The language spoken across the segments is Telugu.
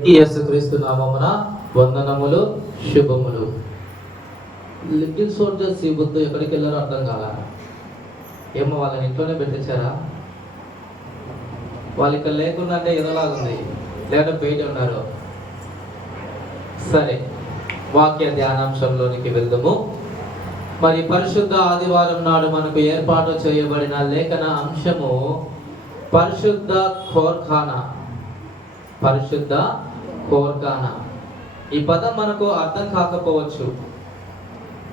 యేసుక్రీస్తు నామమున వందనములు, శుభములు. లిటిల్ సోల్జర్స్ ఈ బుద్ధు ఎక్కడికి వెళ్ళారో అర్థం కాలా. ఏమో వాళ్ళని ఇంట్లోనే పెట్టించారా? వాళ్ళు ఇక్కడ లేకుండా అంటే ఏదోలాగుంది, లేదా బయట ఉన్నారు. సరే, వాక్య ధ్యానాంశంలోనికి వెళ్దాము. మరి పరిశుద్ధ ఆదివారం నాడు మనకు ఏర్పాటు చేయబడిన లేఖన అంశము పరిశుద్ధ ఖోర్ఖానా. పరిశుద్ధ ఖోర్ఖానా. ఈ పదం మనకు అర్థం కాకపోవచ్చు.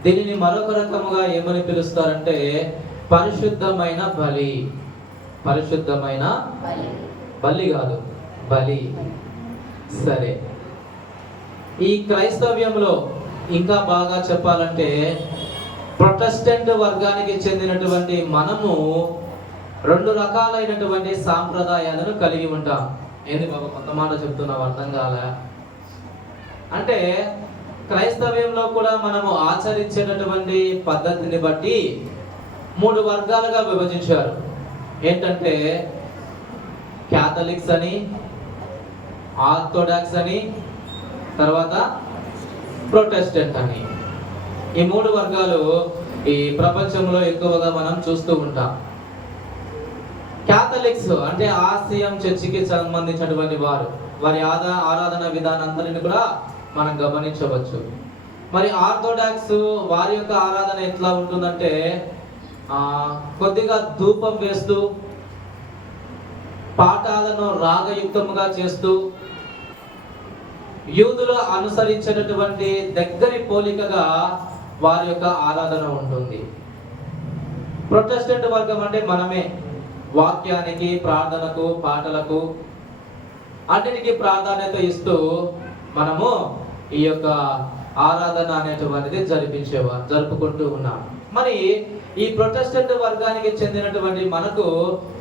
దీనిని మరొక రకముగా ఏమని పిలుస్తారంటే పరిశుద్ధమైన బలి. పరిశుద్ధమైన బలి కాదు, బలి. సరే, ఈ క్రైస్తవ్యంలో ఇంకా బాగా చెప్పాలంటే ప్రొటెస్టెంట్ వర్గానికి చెందినటువంటి మనము రెండు రకాలైనటువంటి సాంప్రదాయాలను కలిగి ఉంటాం. ఏంది బాబా కొత్త మాట చెప్తున్నావు, అర్థం కాల అంటే క్రైస్తవ్యంలో కూడా మనము ఆచరించేటటువంటి పద్ధతిని బట్టి మూడు వర్గాలుగా విభజించారు. ఏంటంటే క్యాథలిక్స్ అని, ఆర్థోడాక్స్ అని, తర్వాత ప్రొటెస్టెంట్ అని. ఈ మూడు వర్గాలు ఈ ప్రపంచంలో ఎక్కువగా మనం చూస్తూ ఉంటాం. క్యాథలిక్స్ అంటే ఆసియం చర్చికి సంబంధించినటువంటి వారి ఆరాధన విధానాంతరిని కూడా మనం గమనించవచ్చు. మరి ఆర్థోడాక్స్ వారి యొక్క ఆరాధన ఎట్లా ఉంటుందంటే కొద్దిగా ధూపం వేస్తూ, పాఠాలను రాగయుక్తముగా చేస్తూ, యూదులు అనుసరించేటటువంటి దగ్గరి పోలికగా వారి యొక్క ఆరాధన ఉంటుంది. ప్రొటెస్టెంట్ వర్గం అంటే మనమే వాక్యానికి, ప్రార్థనకు, పాటలకు అన్నిటికీ ప్రాధాన్యత ఇస్తూ మనము ఈ యొక్క ఆరాధన అనేటువంటిది జరుపుకుంటూ ఉన్నాం. మరి ఈ ప్రొటెస్టెంట్ వర్గానికి చెందినటువంటి మనకు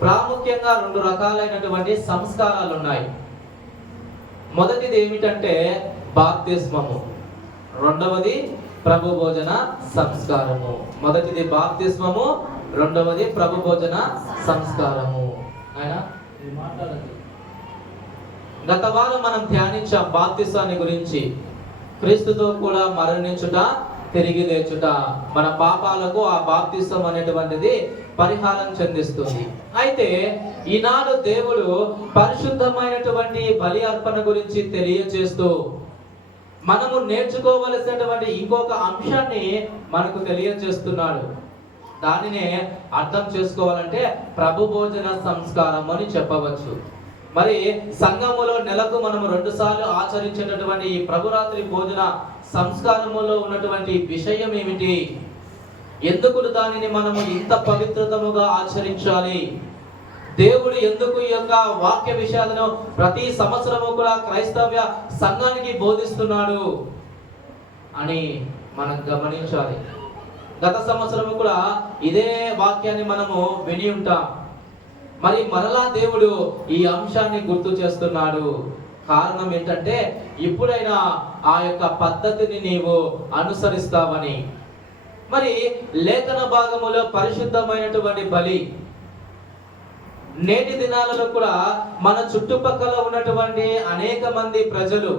ప్రాముఖ్యంగా రెండు రకాలైనటువంటి సంస్కారాలు ఉన్నాయి. మొదటిది ఏమిటంటే బాప్తిస్మము, రెండవది ప్రభు భోజన సంస్కారము. మొదటిది బాప్తిస్మము, రెండవది ప్రభు భోజన సంస్కారము. ఆయన గత వారం మనం ధ్యానించాం బాప్తిసాన్ని గురించి. క్రీస్తుతో కూడా మరణించుట, తిరిగి లేచుట, మన పాపాలకు ఆ బాప్తిసం అనేటువంటిది పరిహారం చెందిస్తుంది. అయితే ఈనాడు దేవుడు పరిశుద్ధమైనటువంటి బలి అర్పణ గురించి తెలియజేస్తూ మనము నేర్చుకోవలసినటువంటి ఇంకొక అంశాన్ని మనకు తెలియజేస్తున్నాడు. దానినే అర్థం చేసుకోవాలంటే ప్రభు భోజన సంస్కారం అని చెప్పవచ్చు. మరి సంఘములో నెలకు మనము 2 సార్లు ఆచరించేటటువంటి ఈ ప్రభురాత్రి భోజన సంస్కారములో ఉన్నటువంటి విషయం ఏమిటి? ఎందుకు దానిని మనము ఇంత పవిత్రతముగా ఆచరించాలి? దేవుడు ఎందుకు ఈ యొక్క వాక్య విషయాలను ప్రతి సంవత్సరము కూడా క్రైస్తవ్య సంఘానికి బోధిస్తున్నాడు అని మనం గమనించాలి. గత సంవత్సరము కూడా ఇదే వాక్యాన్ని మనము విని ఉంటాం. మరి మరలా దేవుడు ఈ అంశాన్ని గుర్తు చేస్తున్నాడు. కారణం ఏంటంటే ఇప్పుడైనా ఆ యొక్క పద్ధతిని నీవు అనుసరిస్తావని. మరి లేఖన భాగములో పరిశుద్ధమైనటువంటి బలి నేటి దినాలలో కూడా మన చుట్టుపక్కల ఉన్నటువంటి అనేక మంది ప్రజలు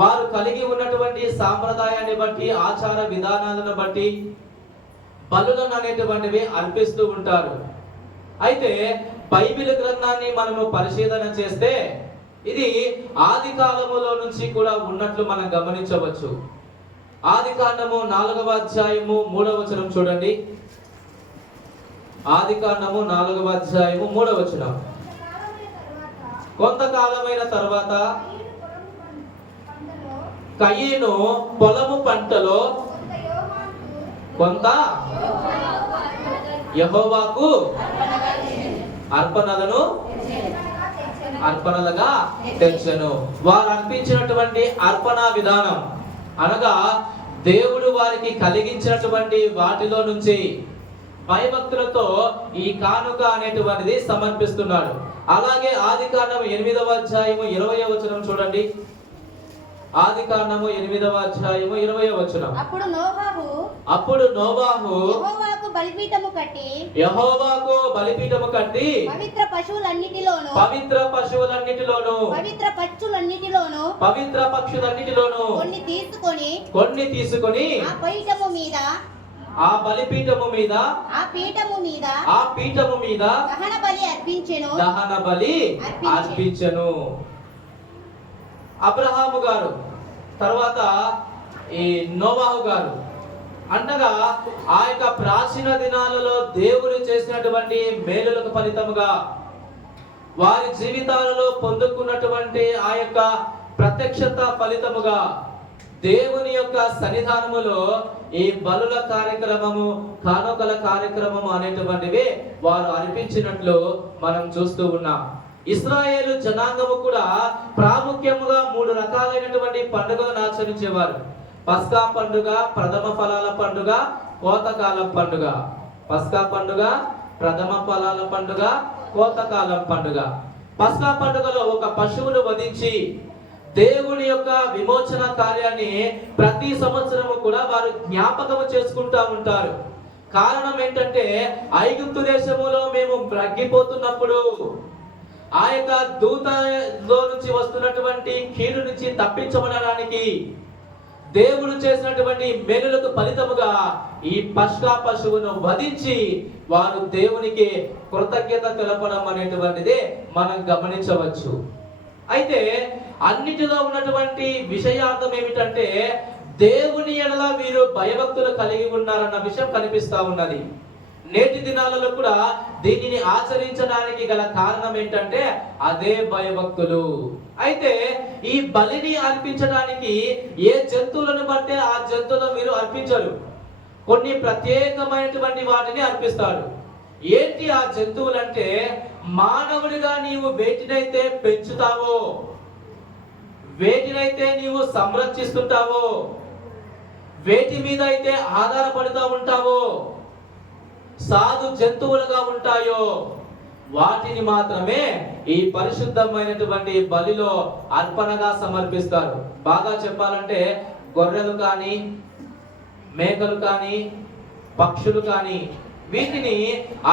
వారు కలిగి ఉన్నటువంటి సాంప్రదాయాన్ని బట్టి, ఆచార విధానాలను బట్టి బలులను అనేటువంటివి అర్పిస్తూ ఉంటారు. అయితే బైబిల్ గ్రంథాన్ని మనము పరిశీలన చేస్తే ఇది ఆది కాలములో నుంచి కూడా ఉన్నట్లు మనం గమనించవచ్చు. ఆది కాండము 4వ అధ్యాయము 3వ వచనం చూడండి. ఆది కాండము 4వ అధ్యాయము 3వ వచనం. కొంతకాలమైన తర్వాత కయీను పొలము పంటలో కొంత యెహోవాకు అర్పణలుగా తెచ్చెను. వారు అర్పించినటువంటి అర్పణ విధానం అనగా దేవుడు వారికి కలిగించినటువంటి వాటిలో నుంచి భయభక్తులతో ఈ కానుక అనేటువంటిది సమర్పిస్తున్నాడు. అలాగే ఆది కాండము 8వ అధ్యాయము 20వ వచనం చూడండి. ఆది కాండము 8వ అధ్యాయము 20వ వచనం. అప్పుడు నోవాహు యెహోవాకు బలిపీఠము కట్టి యెహోవాకు బలిపీఠము కట్టి పవిత్ర పశువులన్నిటిలోను పవిత్ర పశువులన్నిటిలోను పవిత్ర పక్షులన్నిటిలోను పవిత్ర పక్షులన్నిటిలోను కొన్ని తీసుకొని ఆ పీఠము మీద ఆ బలిపీఠము మీద ఆ పీఠము మీద దహన బలి అర్పించెను. అబ్రహాము గారు తర్వాత ఈ నోవాహు గారు అంటగా ఆ యొక్క ప్రాచీన దినాలలో దేవుడు చేసినటువంటి మేలులకు ఫలితముగా వారి జీవితాలలో పొందుకున్నటువంటి ఆ యొక్క ప్రత్యక్షత ఫలితముగా దేవుని యొక్క సన్నిధానములో ఈ బలుల కార్యక్రమము, కానుకల కార్యక్రమము అనేటువంటివి వారు అర్పించినట్లు మనం చూస్తూ ఉన్నాం. ఇశ్రాయేలు జనాంగము కూడా ప్రాముఖ్యముగా 3 రకాలైనటువంటి పండుగలను ఆచరించేవారు. పస్కా పండుగ, ప్రథమ ఫలాల పండుగ, కోతకాలం పండుగ. పస్కా పండుగ, ప్రథమ ఫలాల పండుగ, కోతకాలం పండుగ. పస్కా పండుగలో ఒక పశువును వధించి దేవుని యొక్క విమోచన కార్యాన్ని ప్రతి సంవత్సరము కూడా వారు జ్ఞాపకము చేసుకుంటా ఉంటారు. కారణం ఏంటంటే ఐగుప్తు దేశములో మేము బ్రగ్గిపోతున్నప్పుడు ఆ యొక్క దూతలో నుంచి వస్తున్నటువంటి కీడు నుంచి తప్పించబడడానికి దేవుడు చేసినటువంటి మేలులకు ఫలితముగా ఈ పస్కా పశువును వధించి వారు దేవునికి కృతజ్ఞత తెలపడం అనేటువంటిది మనం గమనించవచ్చు. అయితే అన్నిటిలో ఉన్నటువంటి విషయార్థం ఏమిటంటే దేవుని ఎడల వీరు భయభక్తులు కలిగి ఉన్నారన్న విషయం కనిపిస్తా ఉన్నది. నేటి దినాలలో కూడా దీనిని ఆచరించడానికి గల కారణం ఏంటంటే అదే భయభక్తులు. అయితే ఈ బలిని అర్పించడానికి ఏ జంతువులను బట్టే ఆ జంతువులను వీరు అర్పించరు. కొన్ని ప్రత్యేకమైనటువంటి వాటిని అర్పిస్తారు. ఏంటి ఆ జంతువులు అంటే, మానవుడిగా నీవు వేటినైతే పెంచుతావో, వేటినైతే నీవు సంరక్షిస్తుంటావో, వేటి మీద అయితే ఆధారపడుతూ ఉంటావో, సాధు జంతువులుగా ఉంటాయో వాటిని మాత్రమే ఈ పరిశుద్ధమైనటువంటి బలిలో అర్పణగా సమర్పిస్తారు. బాగా చెప్పాలంటే గొర్రెలు కానీ, మేకలు కానీ, పక్షులు కానీ వీటిని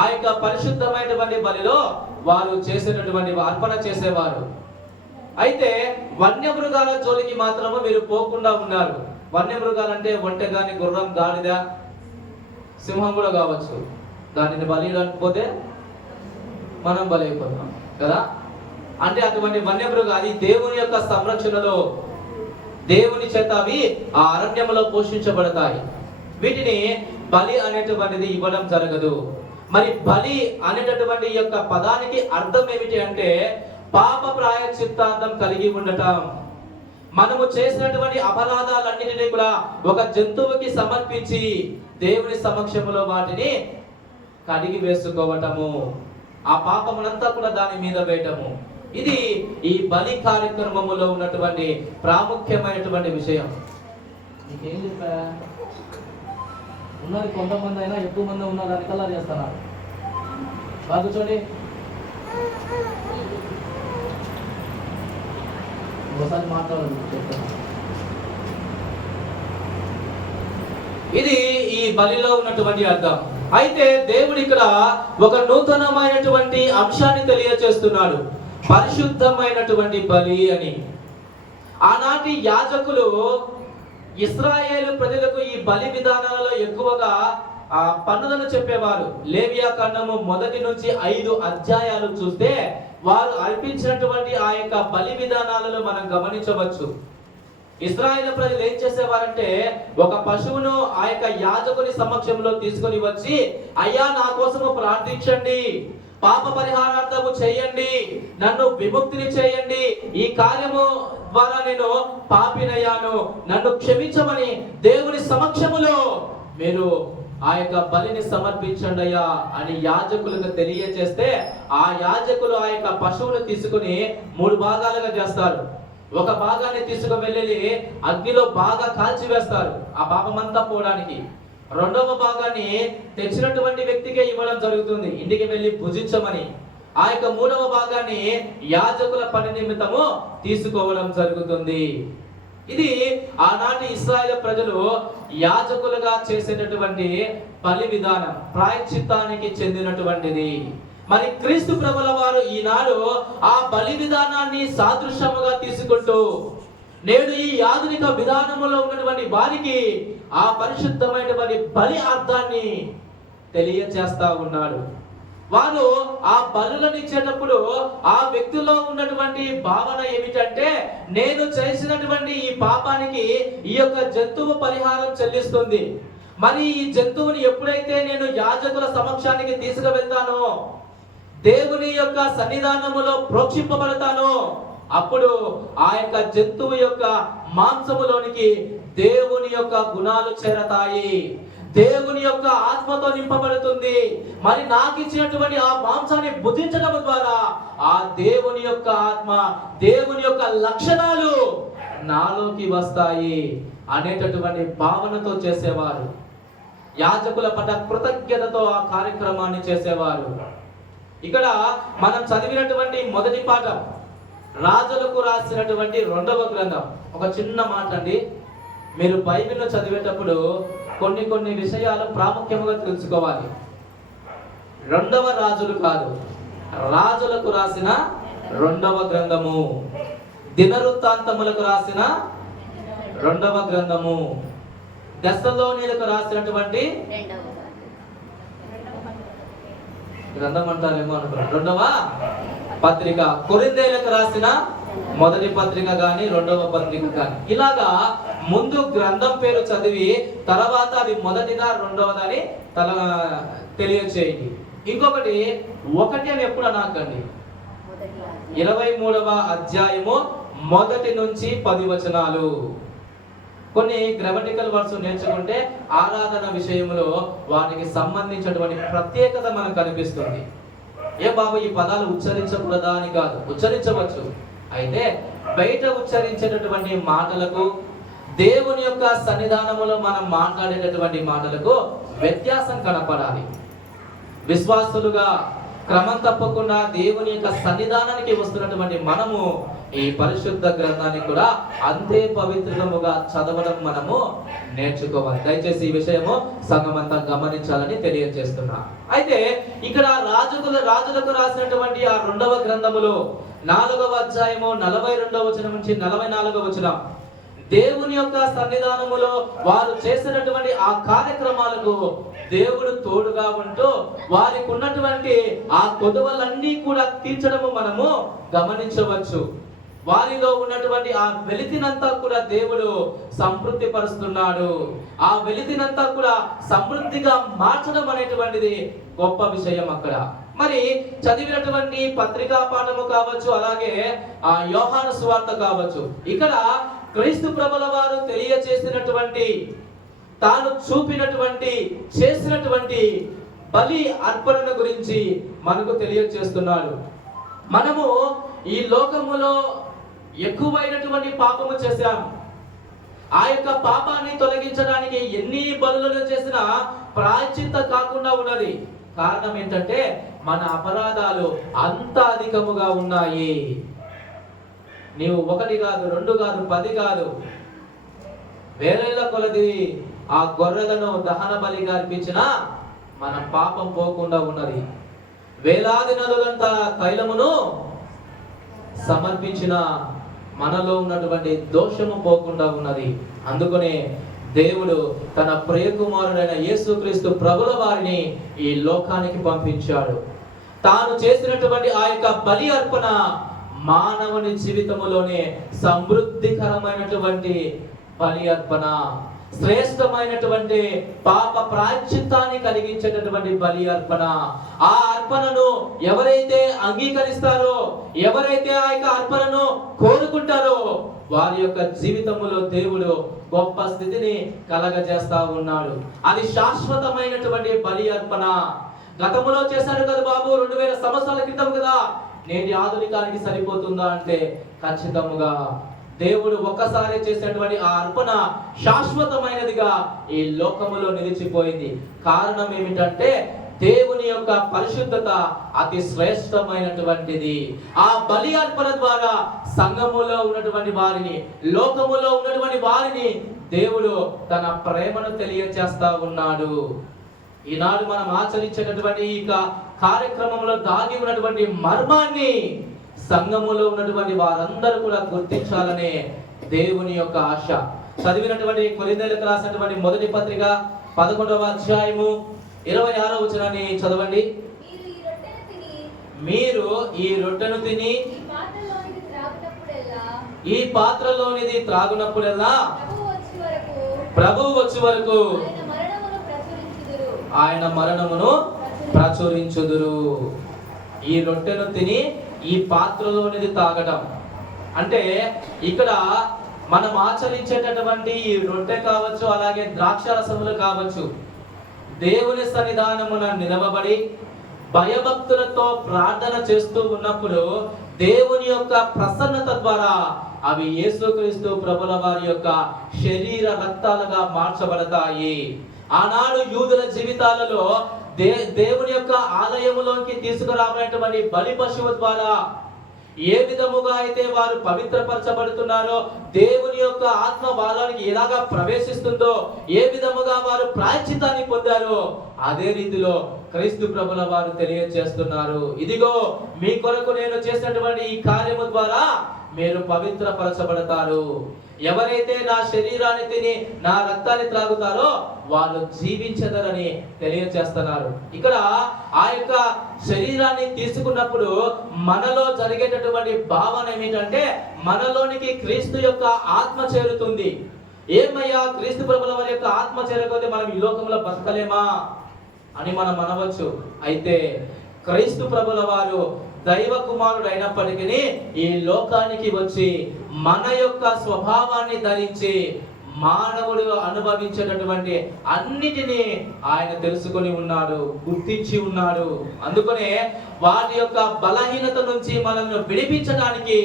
ఆ యొక్క పరిశుద్ధమైనటువంటి బలిలో వారు చేసేటటువంటి అర్పణ చేసేవారు. అయితే వన్యమృగాల జోలికి మాత్రము మీరు పోకుండా ఉన్నారు. వన్యమృగాలంటే ఒంటె గాని, గుర్రం, గాడిద, సింహం కూడా కావచ్చు. దానిని బలి లేకపోతే మనం బలైపోతాం కదా. అంటే అటువంటి వన్యమృగ అది దేవుని యొక్క సంరక్షణలో దేవుని చేత అవి ఆ అరణ్యంలో పోషించబడతాయి. వీటిని బలి అనేటువంటిది ఇవ్వడం జరగదు. మరి బలి అనేటటువంటి యొక్క పదానికి అర్థం ఏమిటి అంటే పాప ప్రాయశ్చిత్తార్థం కలిగి ఉండటం. మనము చేసినటువంటి అపరాధాలన్నిటినీ కూడా ఒక జంతువుకి సమర్పించి దేవుని సమక్షంలో వాటిని కడిగి వేసుకోవటము, ఆ పాపమునంతా కూడా దాని మీద వేయటము. ఇది ఈ బలి కార్యక్రమములో ఉన్నటువంటి ప్రాముఖ్యమైనటువంటి విషయం. నీకేం చెప్పా? ఉన్నది కొంతమంది అయినా ఎక్కువ మంది ఉన్నారు అని కల్లా చేస్తున్నారు. బాగా కూర్చోండి. ఒకసారి మాట్లాడండి చెప్తాను. ఇది ఈ బలిలో ఉన్నటువంటి అర్థం. అయితే దేవుడు ఇక్కడ ఒక నూతనమైనటువంటి అంశాన్ని తెలియచేస్తున్నాడు, పరిశుద్ధమైనటువంటి బలి అని. ఆనాటి యాజకులు ఇశ్రాయేలు ప్రజలకు ఈ బలి విధానాలలో ఎక్కువగా పన్నులను చెప్పేవారు. లేవియా ఖండము 1 నుంచి 5 అధ్యాయాలు చూస్తే వారు అర్పించినటువంటి ఆ యొక్క బలి విధానాలలో మనం గమనించవచ్చు. ఇశ్రాయేలు ప్రజలు ఏం చేసేవారంటే ఒక పశువును ఆ యొక్క యాజకుని సమక్షంలో తీసుకొని వచ్చి, అయ్యా నా కోసము ప్రార్థించండి, పాప పరిహారార్థము చేయండి, నన్ను విముక్తిని చేయండి, ఈ కార్యము ద్వారా నేను పాపినయ్యాను, నన్ను క్షమించమని దేవుని సమక్షములో మీరు ఆ యొక్క బలిని సమర్పించండి అయ్యా అని యాజకులకు తెలియజేస్తే ఆ యాజకులు ఆ యొక్క పశువును తీసుకుని 3 భాగాలుగా చేస్తారు. ఒక భాగాన్ని తీసుకువెళ్ళి అగ్నిలో బాగా కాల్చివేస్తారు ఆ పాపమంతా పోవడానికి. రెండవ భాగాన్ని తెచ్చినటువంటి వ్యక్తికే ఇవ్వడం జరుగుతుంది, ఇంటికి వెళ్ళి భుజించమని. ఆ యొక్క 3వ భాగాన్ని యాజకుల పని నిమిత్తము తీసుకోవడం జరుగుతుంది. ఇది ఆనాటి ఇశ్రాయేలు ప్రజలు యాజకులుగా చేసేటటువంటి బలి విధానం, ప్రాయశ్చిత్తానికి చెందినటువంటిది. మరి క్రీస్తు ప్రభుల వారు ఈనాడు ఆ బలి విధానాన్ని సాదృశ్యముగా తీసుకుంటూ నేడు ఈ ఆధునిక విధానములో ఉన్నటువంటి వారికి ఆ పరిశుద్ధమైనటువంటి బలి అర్థాన్ని తెలియచేస్తా ఉన్నాడు. వారు ఆ బలులను ఇచ్చేటప్పుడు ఆ వ్యక్తిలో ఉన్నటువంటి భావన ఏమిటంటే, నేను చేసినటువంటి ఈ పాపానికి ఈ యొక్క జంతువు పరిహారం చెల్లిస్తుంది. మరి ఈ జంతువుని ఎప్పుడైతే నేను యాజకుల సమక్షానికి తీసుకువెళ్తానో, దేవుని యొక్క సన్నిధానములో ప్రోక్షింపబడతానో, అప్పుడు ఆ యొక్క జంతువు యొక్క మాంసములోనికి దేవుని యొక్క గుణాలు చేరతాయి, దేవుని యొక్క ఆత్మతో నింపబడుతుంది. మరి నాకు ఇచ్చినటువంటి ఆ మాంసాన్ని భుజించడం ద్వారా ఆ దేవుని యొక్క ఆత్మ, దేవుని యొక్క లక్షణాలు నాలోకి వస్తాయి అనేటటువంటి భావనతో చేసేవారు. యాజకుల పట్ల కృతజ్ఞతతో ఆ కార్యక్రమాన్ని చేసేవారు. ఇక్కడ మనం చదివినటువంటి మొదటి పాఠం రాజులకు రాసినటువంటి 2వ గ్రంథం. ఒక చిన్న మాట అండి, మీరు బైబిల్ను చదివేటప్పుడు కొన్ని విషయాలు ప్రాముఖ్యంగా తెలుసుకోవాలి. 2వ రాజులు కాదు, రాజులకు రాసిన 2వ గ్రంథము, దినవృత్తాంతములకు రాసిన 2వ గ్రంథము, దెస్సలోనీయులకు రాసినటువంటి గ్రంథం అంటారేమో అనుకున్నాను, 2వ పత్రిక, కొరింథీయులకు రాసిన మొదటి పత్రిక గాని 2వ పత్రిక గాని, ఇలాగా ముందు గ్రంథం పేరు చదివి తర్వాత అది మొదటిదా రెండవదని తెలియచేయండి. ఇంకొకటి, ఒకటి అని ఎప్పుడు అనాకండి. 23వ అధ్యాయము 1 నుంచి 10 వచనాలు. కొన్ని గ్రామటికల్ వర్డ్స్ నేర్చుకుంటే ఆరాధన విషయంలో వాటికి సంబంధించినటువంటి ప్రత్యేకత మనకు కనిపిస్తుంది. ఏ బాబు ఈ పదాలు ఉచ్చరించకూడదా అని కాదు, ఉచ్చరించవచ్చు. అయితే బయట ఉచ్చరించేటటువంటి మాటలకు, దేవుని యొక్క సన్నిధానములో మనం మాట్లాడేటటువంటి మాటలకు వ్యత్యాసం కనపడాలి. విశ్వాసులుగా క్రమం తప్పకుండా దేవుని యొక్క సన్నిధానానికి వస్తున్నటువంటి మనము ఈ పరిశుద్ధ గ్రంథాన్ని కూడా అంతే పవిత్రముగా చదవడం మనము నేర్చుకోవాలి. దయచేసి ఈ విషయము సంఘమంతా గమనించాలని తెలియజేస్తున్నా. అయితే ఇక్కడ రాజులకు రాసినటువంటి ఆ 2వ గ్రంథములో 4వ అధ్యాయము 42వ వచనం నుంచి 44వ వచనం, దేవుని యొక్క సన్నిధానములో వారు చేసినటువంటి ఆ కార్యక్రమాలకు దేవుడు తోడుగా ఉంటూ వారికి ఉన్నటువంటి ఆ కొదవలన్నీ కూడా తీర్చడము మనము గమనించవచ్చు. వారిలో ఉన్నటువంటి ఆ వెలితినంతా కూడా దేవుడు సంతృప్తి పరుస్తున్నాడు. ఆ వెలితినంతా కూడా సమృద్ధిగా మార్చడం అనేటువంటిది గొప్ప విషయం అక్కడ. మరి చదివినటువంటి పత్రికా పాఠము కావచ్చు, అలాగే ఆ యోహాను సువార్త కావచ్చు, ఇక్కడ క్రీస్తు ప్రభుల వారు తెలియచేసినటువంటి, తాను చూపినటువంటి, చేసినటువంటి బలి అర్పణ గురించి మనకు తెలియచేస్తున్నాడు. మనము ఈ లోకములో ఎక్కువైనటువంటి పాపము చేశాం. ఆ యొక్క పాపాన్ని తొలగించడానికి ఎన్ని బలులను చేసినా ప్రాయశ్చిత్త కాకుండా ఉన్నది. కారణం ఏంటంటే మన అపరాధాలు అంత అధికముగా ఉన్నాయి. నీవు 1 కాదు, 2 కాదు, 10 కాదు, వేల కొలది ఆ గొర్రెలను దహన బలిగా అర్పించిన మన పాపం పోకుండా ఉన్నది. వేలాది నదులంత తైలమును సమర్పించిన మనలో ఉన్నటువంటి దోషము పోకుండా ఉన్నది. అందుకనే దేవుడు తన ప్రియకుమారుడైన యేసుక్రీస్తు ప్రభుల వారిని ఈ లోకానికి పంపించాడు. తాను చేసినటువంటి ఆ యొక్క బలి అర్పణ మానవుని జీవితములోనే సమృద్ధికరమైనటువంటి బలి అర్పణ, శ్రేష్టమైనటువంటి పాప ప్రాయశ్చిత్తాన్ని కలిగించేటటువంటి బలి అర్పణ. ఆ అర్పణను ఎవరైతే అంగీకరిస్తారో, ఎవరైతే ఆ యొక్క అర్పణను కోరుకుంటారో, వారి యొక్క జీవితంలో దేవుడు గొప్ప స్థితిని కలగజేస్తా ఉన్నాడు. అది శాశ్వతమైనటువంటి బలి అర్పణ. గతంలో చేశాడు కదా బాబు, 2000 సంవత్సరాల క్రితం కదా, నేటి ఆధునికానికి సరిపోతుందా అంటే ఖచ్చితంగా దేవుడు ఒక్కసారి చేసినటువంటి ఆ అర్పణ శాశ్వతమైనదిగా ఈ లోకములో నిలిచిపోయింది. కారణం ఏమిటంటే దేవుని యొక్క పరిశుద్ధత అతి శ్రేష్టమైనటువంటిది. ఆ బలి అర్పణ ద్వారా సంఘములో ఉన్నటువంటి వారిని, లోకములో ఉన్నటువంటి వారిని దేవుడు తన ప్రేమను తెలియజేస్తా ఉన్నాడు. ఈనాడు మనం ఆచరించేటటువంటి ఈ కార్యక్రమంలో దాగి ఉన్నటువంటి మర్మాన్ని సంఘములో ఉన్నటువంటి వారందరూ కూడా గుర్తించాలనే దేవుని యొక్క ఆశ. చదివినటువంటి కొరింథీయులకు రాసినటువంటి మొదటి పత్రిక 11వ అధ్యాయము 26వ వచనాన్ని చదవండి. మీరు ఈ రొట్టెను తిని ఈ పాత్రలోనిది త్రాగునప్పుడల్లా ప్రభువు వచ్చే వరకు ఆయన మరణమును ప్రచురించుదురు. ఈ రొట్టెను తిని ఈ పాత్రలోనిది తాగడం అంటే ఇక్కడ మనం ఆచరించేటటువంటి ఈ రొట్టె కావచ్చు, అలాగే ద్రాక్ష రసములు కావచ్చు, దేవుని సన్నిధానమున నిలవబడి భయభక్తులతో ప్రార్థన చేస్తూ ఉన్నప్పుడు దేవుని యొక్క ప్రసన్నత ద్వారా అవి యేసుక్రీస్తు ప్రభుల వారి యొక్క శరీర రక్తాలుగా మార్చబడతాయి. ఆనాడు యూదుల జీవితాలలో దేవుని యొక్క ఆలయములోకి తీసుకురాబడినటువంటి బలి పశువు ద్వారా ఏ విధముగా అయితే వారు పవిత్రపరచబడుతున్నారో, దేవుని యొక్క ఆత్మ వాళ్ళకి ఎలాగా ప్రవేశిస్తుందో, ఏ విధముగా వారు ప్రాయశ్చిత్తాన్ని పొందారో, అదే రీతిలో క్రీస్తు ప్రభుల వారు తెలియజేస్తున్నారు. ఇదిగో మీ కొరకు నేను చేసినటువంటి ఈ కార్యము ద్వారా మీరు పవిత్రపరచబడతారు. ఎవరైతే నా శరీరాన్ని తిని నా రక్తాన్ని త్రాగుతారో వాళ్ళు జీవించదరని తెలియజేస్తున్నారు. ఇక్కడ ఆ యొక్క శరీరాన్ని తీసుకున్నప్పుడు మనలో జరిగేటటువంటి భావన ఏమిటంటే, మనలోనికి క్రీస్తు యొక్క ఆత్మ చేరుతుంది. ఏమయ్యా, క్రీస్తు ప్రభుల వారి యొక్క ఆత్మ చేరకపోతే మనం ఈ లోకంలో బతకలేమా అని మనం అనవచ్చు. అయితే క్రీస్తు ప్రభుల వారు దైవ కుమారుడు అయినప్పటికీ ఈ లోకానికి వచ్చి మన యొక్క స్వభావాన్ని ధరించి మానవుడు అనుభవించేటటువంటి అన్నిటినీ ఆయన తెలుసుకొని ఉన్నాడు, గుర్తించి ఉన్నాడు. అందుకనే వాటి యొక్క బలహీనత నుంచి మనల్ని విడిపించడానికి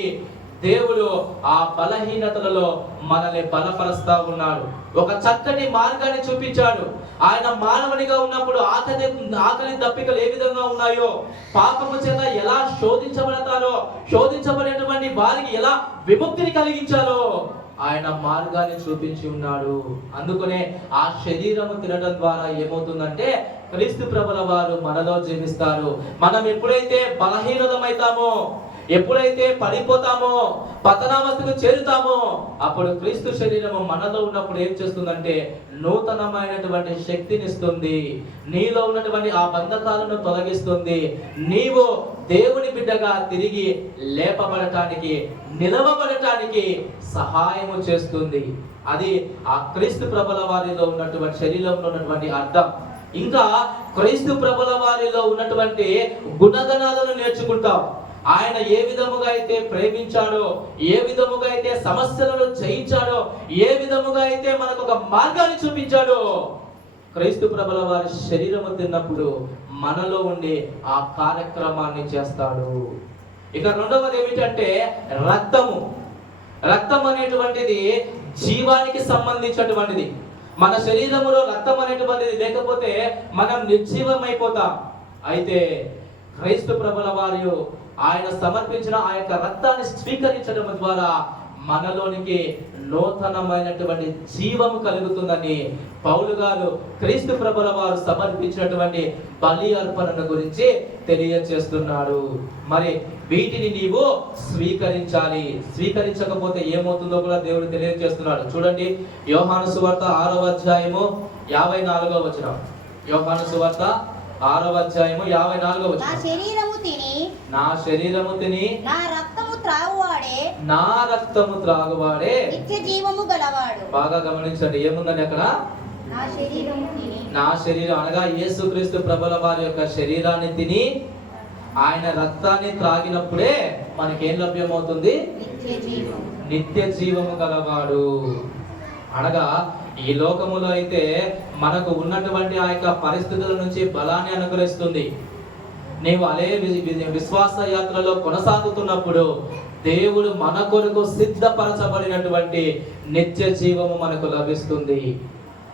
దేవుడు ఆ బలహీనతలలో మనల్ని బలపరుస్తా ఉన్నాడు. ఒక చక్కటి మార్గాన్ని చూపించాడు. ఆయన మానవునిగా ఉన్నప్పుడు ఆకలి దప్పికలు ఏ విధంగా ఉన్నాయో, పాపము చేత ఎలా శోధించబడతారో, శోధించబడేటువంటి వారికి ఎలా విముక్తిని కలిగించాలో ఆయన మార్గాన్ని చూపించి ఉన్నాడు. అందుకనే ఆ శరీరము తినడం ద్వారా ఏమవుతుందంటే క్రీస్తు ప్రభుల వారు మనలో జీవిస్తారు. మనం ఎప్పుడైతే బలహీనమైతామో, ఎప్పుడైతే పడిపోతామో, పతనావస్థకు చేరుతామో, అప్పుడు క్రీస్తు శరీరము మనలో ఉన్నప్పుడు ఏం చేస్తుందంటే నూతనమైనటువంటి శక్తిని ఇస్తుంది. నీలో ఉన్నటువంటి ఆ బంధకాలను తొలగిస్తుంది. నీవు దేవుని బిడ్డగా తిరిగి లేపబడటానికి, నిలవబడటానికి సహాయము చేస్తుంది. అది ఆ క్రీస్తు ప్రభుల వారిలో ఉన్నటువంటి శరీరంలో ఉన్నటువంటి అర్థం. ఇంకా క్రీస్తు ప్రభుల వారిలో ఉన్నటువంటి గుణగణాలను నేర్చుకుంటాం. ఆయన ఏ విధముగా అయితే ప్రేమించాడో, ఏ విధముగా అయితే సమస్యలను జయించాడో, ఏ విధముగా అయితే మనకు ఒక మార్గాన్ని చూపించాడో, క్రీస్తు ప్రభుల వారి శరీరము తిన్నప్పుడు మనలో ఉండి ఆ కార్యక్రమాన్ని చేస్తాడు. ఇక రెండవది ఏమిటంటే రక్తము. రక్తం అనేటువంటిది జీవానికి సంబంధించినటువంటిది. మన శరీరములో రక్తం అనేటువంటిది లేకపోతే మనం నిర్జీవమైపోతాం. అయితే క్రీస్తు ప్రభుల వారు ఆయన సమర్పించిన ఆ యొక్క రక్తాన్ని స్వీకరించడం ద్వారా మనలోనికి నూతనమైనటువంటి జీవము కలుగుతుందని పౌలు గారు క్రీస్తు ప్రభుల వారు సమర్పించినటువంటి బలి అర్పణను గురించి తెలియజేస్తున్నాడు. మరి వీటిని నీవు స్వీకరించాలి. స్వీకరించకపోతే ఏమవుతుందో కూడా దేవుడు తెలియజేస్తున్నాడు. చూడండి, యోహాను సువార్త 6వ అధ్యాయము 54వ వచనం. యోహాను సువార్త 6వ అధ్యాయము 54వ వచనం. నా శరీరము తిని నా రక్తము త్రాగువాడే నిత్య జీవము గలవాడు. బాగా గమనించండి, ఏముందని అక్కడ? నా శరీరం అనగా యేసుక్రీస్తు ప్రభుల వారి యొక్క శరీరాన్ని తిని ఆయన రక్తాన్ని త్రాగినప్పుడే మనకేం లభ్యమవుతుంది? నిత్య జీవము గలవాడు. అనగా ఈ లోకములో అయితే మనకు ఉన్నటువంటి ఆ యొక్క పరిస్థితుల నుంచి బలాన్ని అనుగ్రహిస్తుంది. నీవు అదే విశ్వాస యాత్రలో కొనసాగుతున్నప్పుడు దేవుడు మన కొరకు సిద్ధపరచబడినటువంటి నిత్య జీవము మనకు లభిస్తుంది.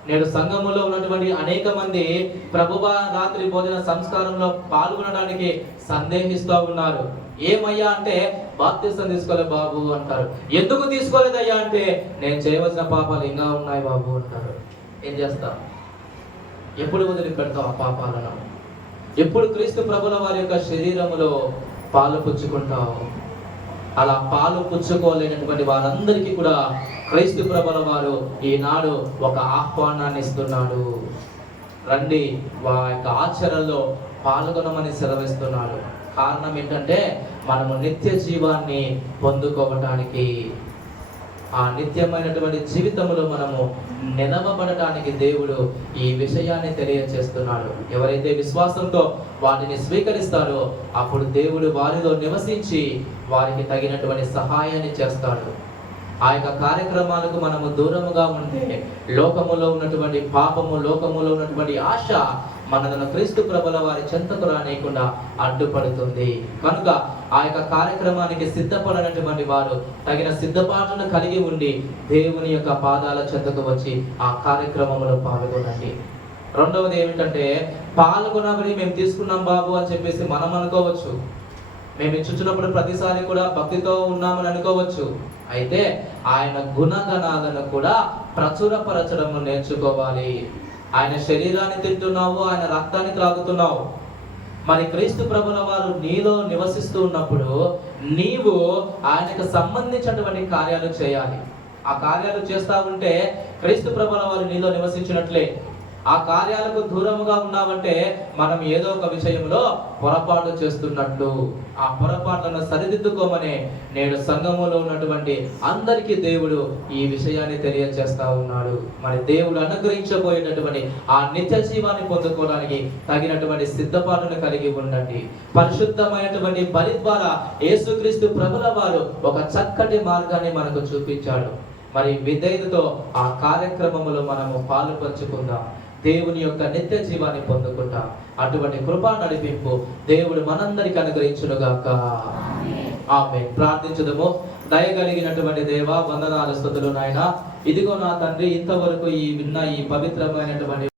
నేడు సంఘములో ఉన్నటువంటి అనేక మంది ప్రభువా రాత్రి భోజన సంస్కారంలో పాల్గొనడానికి సందేహిస్తూ ఉన్నారు. ఏమయ్యా అంటే బాప్తిసం తీసుకోలే బాబు అంటారు. ఎందుకు తీసుకోలేదయ్యా అంటే నేను చేయవలసిన పాపాలు ఇంకా ఉన్నాయి బాబు అంటారు. ఏం చేస్తాం? ఎప్పుడు వదిలిపెడతాం ఆ పాపాలను? ఎప్పుడు క్రీస్తు ప్రభుల వారి యొక్క శరీరములో పాలు పుచ్చుకుంటావు? అలా పాలు పుచ్చుకోలేనటువంటి వారందరికీ కూడా క్రీస్తు ప్రభుల వారు ఈనాడు ఒక ఆహ్వానాన్ని ఇస్తున్నాడు. రండి, వారి యొక్క ఆచరణలో పాల్గొనమని సెలవిస్తున్నాడు. కారణం ఏంటంటే మనము నిత్య జీవాన్ని పొందుకోవటానికి, ఆ నిత్యమైనటువంటి జీవితంలో మనము నిలవబడటానికి దేవుడు ఈ విషయాన్ని తెలియచేస్తున్నాడు. ఎవరైతే విశ్వాసంతో వాటిని స్వీకరిస్తారో అప్పుడు దేవుడు వారిలో నివసించి వారికి తగినటువంటి సహాయాన్ని చేస్తాడు. ఆ యొక్క కార్యక్రమాలకు మనము దూరముగా ఉంటే లోకములో ఉన్నటువంటి పాపము, లోకములో ఉన్నటువంటి ఆశ మనలను క్రీస్తు ప్రభుల వారి చెంతకు రానియకుండా అడ్డుపడుతుంది. కనుక ఆ యొక్క కార్యక్రమానికి సిద్ధపడినటువంటి వారు తగిన సిద్ధపాటును కలిగి ఉండి దేవుని యొక్క పాదాల చెంతకు వచ్చి ఆ కార్యక్రమంలో పాల్గొనండి. రెండవది ఏమిటంటే, పాల్గొనబడి మేము తీసుకున్నాం బాబు అని చెప్పేసి మనం అనుకోవచ్చు. మేము ఇచ్చుచున్నప్పుడు ప్రతిసారి కూడా భక్తితో ఉన్నామని అనుకోవచ్చు. అయితే ఆయన గుణగణాలను కూడా ప్రచురపరచడం నేర్చుకోవాలి. ఆయన శరీరాన్ని తింటున్నావు, ఆయన రక్తాన్ని త్రాగుతున్నావు. మరి క్రీస్తు ప్రభుల వారు నీలో నివసిస్తూ ఉన్నప్పుడు నీవు ఆయనకు సంబంధించినటువంటి కార్యాలు చేయాలి. ఆ కార్యాలు చేస్తా ఉంటే క్రీస్తు ప్రభుల వారు నీలో నివసించినట్లే. ఆ కార్యాలకు దూరముగా ఉన్నామంటే మనం ఏదో ఒక విషయంలో పొరపాటు చేస్తున్నట్లు. ఆ పొరపాట్లను సరిదిద్దుకోమని నేడు సంఘములో ఉన్నటువంటి అందరికీ దేవుడు ఈ విషయాన్ని తెలియజేస్తా ఉన్నాడు. మరి దేవుడు అనుగ్రహించబోయేటటువంటి ఆ నిత్య జీవాన్ని పొందుకోవడానికి తగినటువంటి సిద్ధపాటును కలిగి ఉండండి. పరిశుద్ధమైనటువంటి బలి ద్వారా యేసుక్రీస్తు ప్రభుల వారు ఒక చక్కటి మార్గాన్ని మనకు చూపించాడు. మరి విధేయతతో ఆ కార్యక్రమములో మనము పాలు పంచుకుందాం. దేవుని యొక్క నిత్య జీవాన్ని పొందుకుంటాం. అటువంటి కృపా నడిపింపు దేవుడు మనందరికి అనుగ్రహించునుగాక. ఆమేన్. ప్రార్థించుదము. దయగలిగినటువంటి దేవా, వందనాలు స్తుతులు నాయనా. ఇదిగో నా తండ్రి, ఇంతవరకు ఈ విన్న ఈ పవిత్రమైనటువంటి